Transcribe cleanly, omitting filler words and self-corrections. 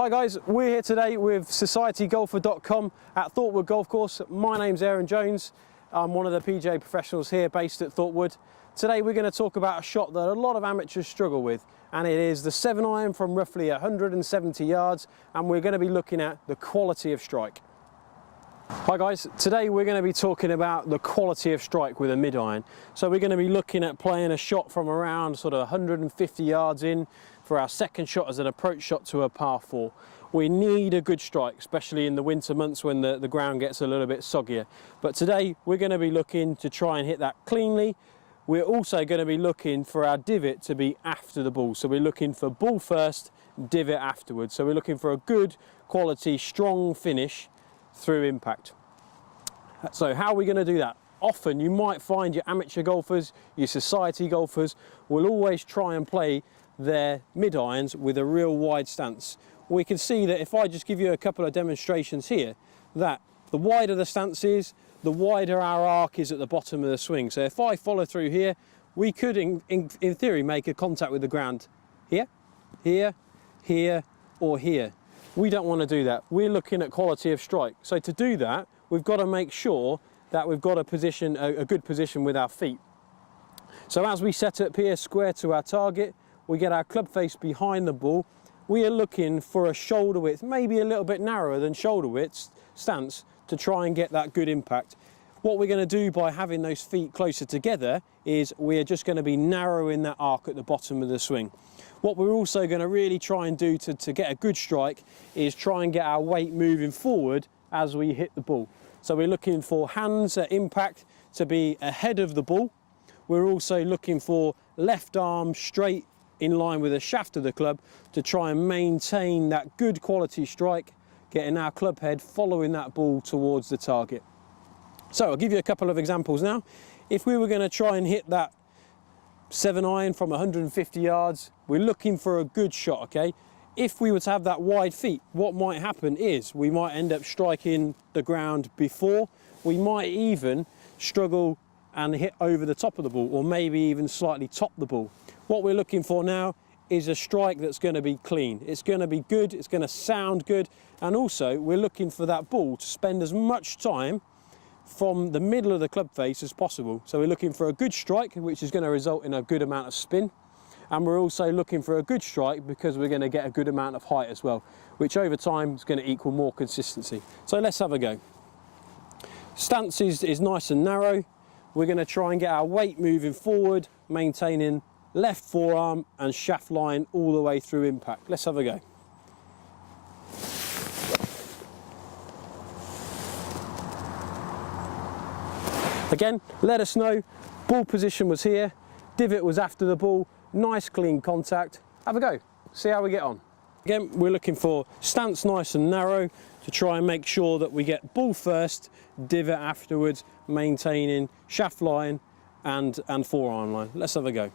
Hi guys, we're here today with societygolfer.com at Thorpewood Golf Course. My name's Aaron Jones. I'm one of the PGA professionals here based at Thorpewood. Today we're going to talk about a shot that a lot of amateurs struggle with, and it is the 7-iron from roughly 170 yards, and we're going to be looking at the quality of strike. Hi guys, today we're going to be talking about the quality of strike with a mid-iron. So we're going to be looking at playing a shot from around sort of 150 yards in for our second shot as an approach shot to a par 4. We need a good strike, especially in the winter months when the ground gets a little bit soggier. But today we're going to be looking to try and hit that cleanly. We're also going to be looking for our divot to be after the ball. So we're looking for ball first, divot afterwards. So we're looking for a good quality, strong finish through impact. So how are we going to do that? Often you might find your amateur golfers, your society golfers will always try and play their mid-irons with a real wide stance. We can see that if I just give you a couple of demonstrations here, that the wider the stance is, the wider our arc is at the bottom of the swing. So if I follow through here, we could in theory make a contact with the ground here, here, here or here. We don't want to do that. We're looking at quality of strike. So to do that, we've got to make sure that we've got a good position with our feet. So as we set up here square to our target, we get our club face behind the ball. We are looking for a shoulder width, maybe a little bit narrower than shoulder width stance to try and get that good impact. What we're going to do by having those feet closer together is we are just going to be narrowing that arc at the bottom of the swing. What we're also going to really try and do to get a good strike is try and get our weight moving forward as we hit the ball. So we're looking for hands at impact to be ahead of the ball. We're also looking for left arm straight in line with the shaft of the club to try and maintain that good quality strike, getting our club head following that ball towards the target. So I'll give you a couple of examples now. If we were going to try and hit that 7-iron from 150 yards, we're looking for a good shot, okay? If we were to have that wide feet, what might happen is we might end up striking the ground before. We might even struggle and hit over the top of the ball, or maybe even slightly top the ball. What we're looking for now is a strike that's going to be clean. It's going to be good, it's going to sound good, and also we're looking for that ball to spend as much time from the middle of the club face as possible. So we're looking for a good strike, which is going to result in a good amount of spin, and we're also looking for a good strike because we're going to get a good amount of height as well, which over time is going to equal more consistency. So let's have a go. Stance is nice and narrow. We're going to try and get our weight moving forward, maintaining left forearm and shaft line all the way through impact. Let's have a go. Again, let us know, ball position was here, divot was after the ball, nice clean contact. Have a go, see how we get on. Again, we're looking for stance nice and narrow to try and make sure that we get ball first, divot afterwards, maintaining shaft line and forearm line. Let's have a go.